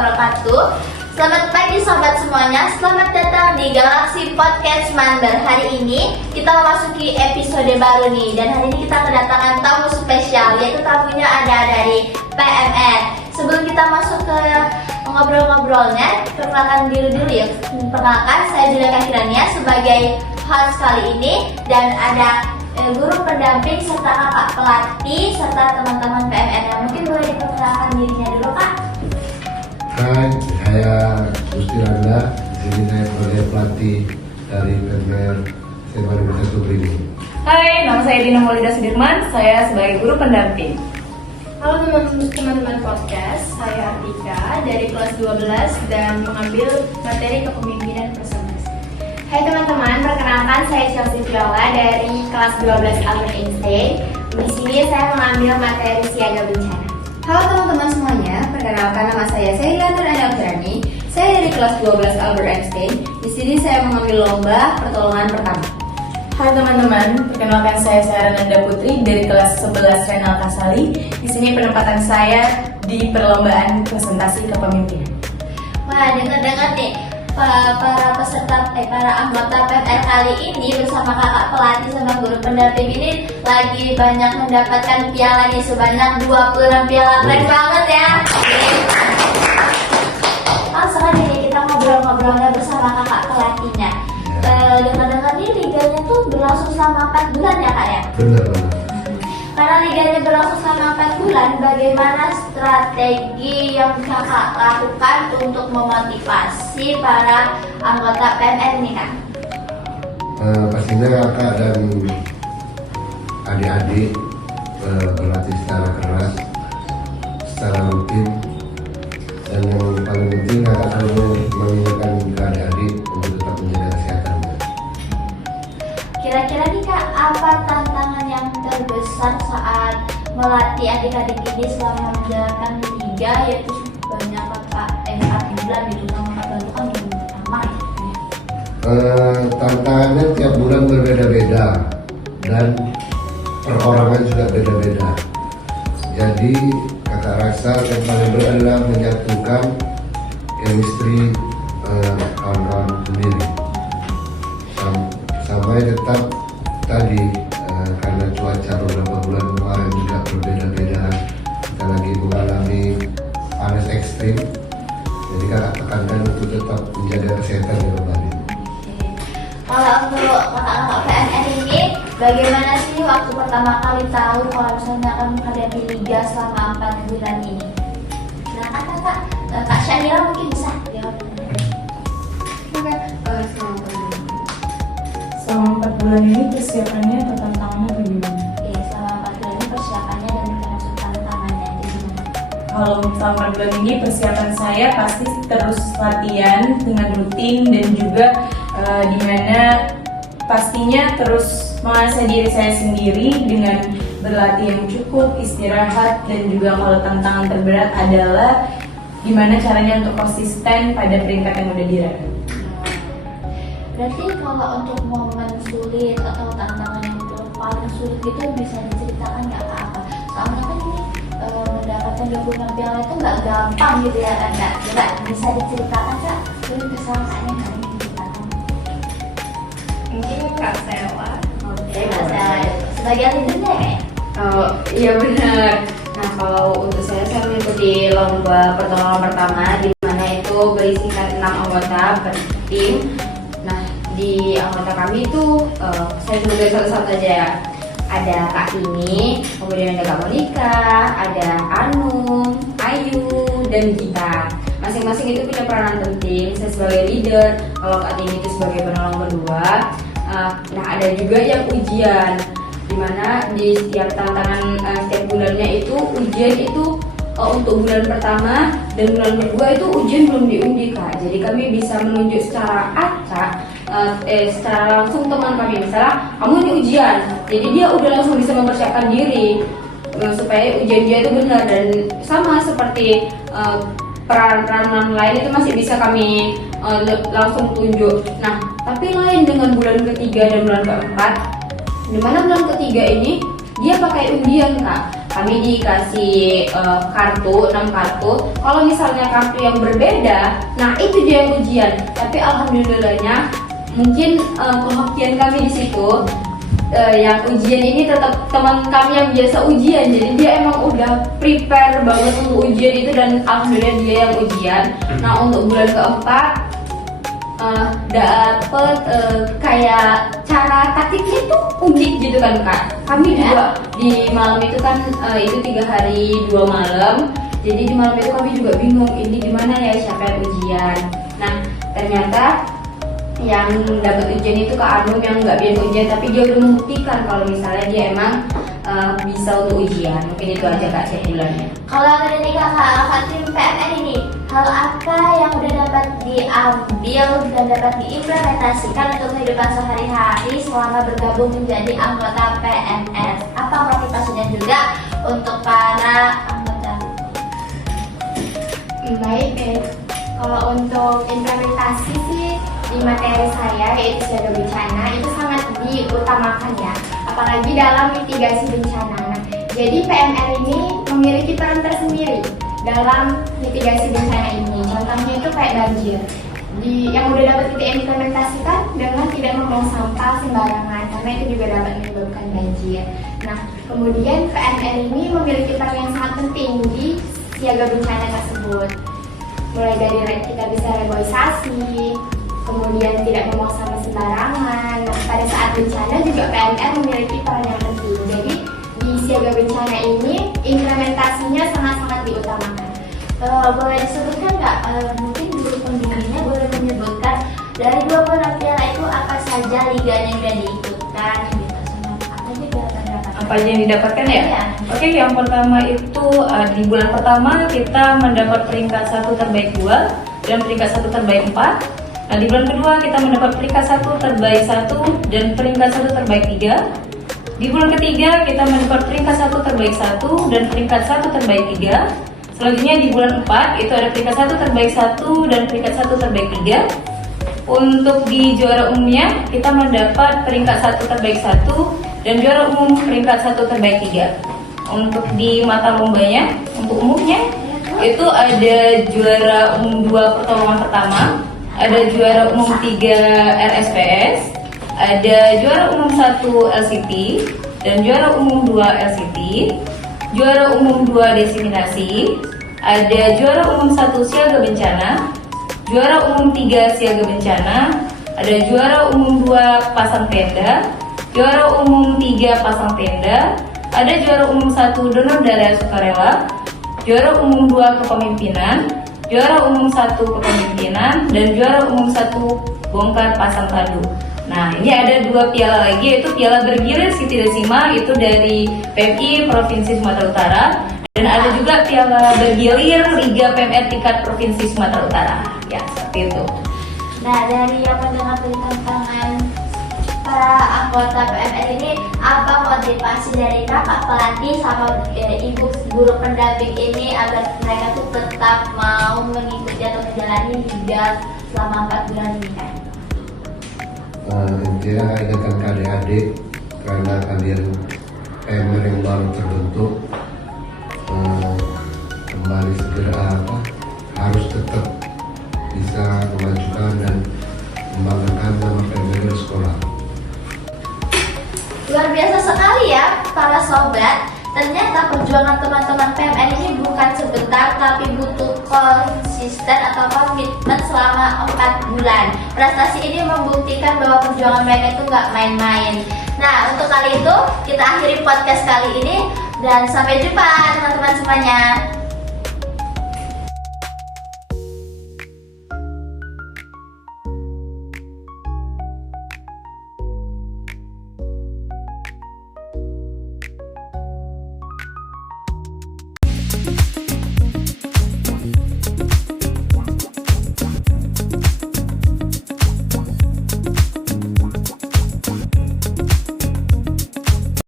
wabarakatuh. Selamat pagi sobat semuanya, selamat datang di Galaxy Podcast Mandar. Hari ini kita memasuki episode baru nih. Dan hari ini kita kedatangan tamu spesial, yaitu tamunya ada dari PMN. Sebelum kita masuk ke ngobrol-ngobrolnya, perkenalkan diri dulu ya. Perkenalkan, saya Julia Kirania sebagai host kali ini. Dan ada guru pendamping serta kakak pelatih serta teman-teman PMN. Mungkin boleh diperkenalkan dirinya dulu, Kak. Hai, saya Gusti Randa. Di sini saya sebagai pelatih dari PMN SMA Negeri 1 Beringin. Hai, nama saya Dina Maulida Sudirman. Saya sebagai guru pendamping. Halo teman-teman podcast, saya Artika dari kelas 12 dan mengambil materi kepemimpinan personal. Hai teman-teman, perkenalkan saya Chelsea Viola dari kelas 12 Albert Einstein. Di sini saya mengambil materi siaga bencana. Halo teman-teman semuanya, perkenalkan nama saya Leonard Anelgrani. Saya dari kelas 12 Albert Einstein. Di sini saya mengambil lomba pertolongan pertama. Hai teman-teman, perkenalkan saya Sarah Nanda Putri dari kelas 11 Renal Kasali. Di sini penempatan saya di perlombaan presentasi kepemimpinan. Wah, dengar-dengar nih, para anggota PMN kali ini bersama kakak pelatih sama guru pendamping ini lagi banyak mendapatkan piala nih, sebanyak 26 piala. Keren banget ya. Langsung aja nih kita ngobrol-ngobrolnya bersama kakak pelatihnya. Dengar-dengar nih liganya tuh berlangsung selama 4 bulan ya, Kak ya? Benar banget. Karena liganya berlangsung selama 4 bulan, bagaimana strategi yang kakak lakukan untuk memotivasi para anggota PMN nih, Kak? Pastinya kakak dan adik-adik berlatih secara keras, secara rutin, dan yang paling penting kakak selalu mengingatkan ke adik-adik untuk tetap menjaga kesehatannya. Kira-kira nih Kak, apa tantangan yang terbesar saat melatih adik-adik ini selama menjalankan liga, yaitu banyak 4 bulan gitu, sama 4 bulan itu kan minggu pertama gitu. Tantangannya tiap bulan berbeda-beda dan perorangan juga beda-beda. Jadi kakak rasa yang paling berat adalah menyatukan chemistry kawan-kawan sendiri. Sampai tetap tadi karena cuaca beberapa bulan kemarin juga berbeda-beda, kita lagi mengalami panas ekstrim, jadi kakak tekankan untuk tetap menjaga kesehatan kembali. Kalau untuk kakak-kakak PMN ini, bagaimana sih waktu pertama kali tahu kalau misalnya akan menghadapi liga selama 4 bulan ini? Nah, Kak Syamila mungkin bisa jawab. Selama 4 bulan ini persiapannya atau tantangannya bagaimana? Iya, selama 4 bulan ini persiapannya dan termasuk tantangannya itu gimana? Kalau selama 4 bulan ini persiapan saya pasti terus latihan dengan rutin dan juga dimana pastinya terus mengasah diri saya sendiri dengan berlatih yang cukup, istirahat, dan juga kalau tantangan terberat adalah gimana caranya untuk konsisten pada peringkat yang udah diraih. Berarti kalau untuk momen sulit atau tantangan yang paling sulit itu bisa diceritakan nggak apa-apa? Soalnya kan ini mendapatkan 26 piala itu nggak gampang gitu ya kan? Nggak bisa diceritakan Kak? Jadi kesalahannya nggak diceritakan. Mungkin Kak Sela. Oke, Kak Sela sebagai leadernya ya? Oh iya benar. Nah kalau untuk saya mengikuti lomba pertolongan pertama di mana itu berisikan 6 anggota per tim. Nah di anggota kami itu saya sebagai satu-satu aja ya. Ada Kak Ini, kemudian ada Kak Monika, ada Anum, Ayu, dan Gita. Masing-masing itu punya peranan penting. Saya sebagai leader, kalau Kak Ini itu sebagai penolong kedua. Nah ada juga yang ujian, dimana di setiap tantangan setiap bulannya itu ujian itu untuk bulan pertama dan bulan kedua itu ujian belum diundi Kak. Jadi kami bisa menunjuk secara acak, secara langsung teman kami, misalnya kamu ini ujian, jadi dia udah langsung bisa mempersiapkan diri supaya ujian dia itu benar, dan sama seperti peranan lain itu masih bisa kami langsung tunjuk. Nah tapi lain dengan bulan ketiga dan bulan keempat, dimana bulan ketiga ini dia pakai undian Kak. kami dikasih kartu, 6 kartu. Kalau misalnya kartu yang berbeda, nah itu dia yang ujian. Tapi alhamdulillahnya mungkin kehokian kami di situ, yang ujian ini tetap teman kami yang biasa ujian. Jadi dia emang udah prepare banget untuk ujian itu, dan alhamdulillah dia yang ujian. Nah untuk bulan keempat dapet kayak cara taktiknya itu unik gitu kan Kak. Kami juga di malam itu kan itu 3 hari 2 malam. Jadi di malam itu kami juga bingung ini gimana ya, siapa yang ujian. Nah ternyata yang dapat ujian itu Kak Anum yang nggak biasa ujian, tapi dia udah membuktikan kalau misalnya dia emang bisa untuk ujian. Mungkin itu aja Kak cemilannya. Kalau dari kakak tim PMR ini, hal apa yang udah dapat diambil dan dapat diimplementasikan untuk kehidupan sehari-hari selama bergabung menjadi anggota PNS? Apa motivasinya juga untuk para anggota? Baik. Kalau untuk implementasi sih di materi saya yaitu siaga bencana itu sangat diutamakan ya, apalagi dalam mitigasi bencana. Nah, jadi PMR ini memiliki peran tersendiri dalam mitigasi bencana ini. Contohnya itu kayak banjir, yang udah dapat kita implementasikan dengan tidak membuang sampah sembarangan, karena itu juga dapat menyebabkan banjir. Nah, kemudian PMR ini memiliki peran yang sangat penting di siaga bencana tersebut. Mulai dari kita bisa reboisasi, kemudian tidak membuang sampah sembarangan. Nah, pada saat bencana juga PMR memiliki peran yang penting. Jadi di siaga bencana ini implementasinya sangat-sangat diutamakan. Boleh disebutkan nggak? Mungkin guru pembimbingnya boleh menyebutkan dari 26 piala itu apa saja liganya yang udah diikutkan gitu, sama apa aja dapat? Apa aja yang didapatkan ya? Iya. Oke, yang pertama itu di bulan pertama kita mendapat peringkat 1 terbaik 2 dan peringkat 1 terbaik 4. Nah di bulan kedua kita mendapat peringkat 1 terbaik 1 dan peringkat 1 terbaik 3. Di bulan ketiga kita mendapat peringkat 1 terbaik 1 dan peringkat 1 terbaik 3. Selanjutnya di bulan 4 itu ada peringkat 1 terbaik 1 dan peringkat 1 terbaik 3. Untuk di juara umumnya kita mendapat peringkat 1 terbaik 1 dan juara umum peringkat 1 terbaik 3. Untuk di mata lombanya, untuk umumnya itu ada juara umum 2 pertolongan pertama, ada juara umum 3 RSPS, ada juara umum 1 LCT dan juara umum 2 LCT, juara umum 2 desiminasi, ada juara umum 1 siaga bencana, juara umum 3 siaga bencana, ada juara umum 2 pasang tenda, juara umum 3 pasang tenda, ada juara umum 1 donor darah sukarela, juara umum 2 kepemimpinan, juara umum 1 kepemimpinan, dan juara umum 1 bongkar pasang tandu. Nah ini ada 2 piala lagi, yaitu piala bergilir Siti Desima itu dari PMI Provinsi Sumatera Utara, dan ada juga piala bergilir Liga PMR tingkat Provinsi Sumatera Utara. Ya seperti itu. Nah dari yang mendengar tantangan para anggota PMR ini, apa motivasi dari kakak pelatih sama ibu guru pendamping ini agar mereka tuh tetap mau mengikuti atau menjalani liga selama 4 bulan ini kan? Intinya ingatkan ke adik-adik, karena kalian PMR yang baru terbentuk, kembali segera harus tetap bisa memajukan dan membanggakan nama PMR di sekolah. Luar biasa sekali ya para sobat. Ternyata perjuangan teman-teman PMR ini bukan sebentar, tapi butuh konsisten atau komitmen selama 4 bulan. Prestasi ini membuktikan bahwa perjuangan mereka itu nggak main-main. Nah untuk kali itu kita akhiri podcast kali ini, dan sampai jumpa teman-teman semuanya.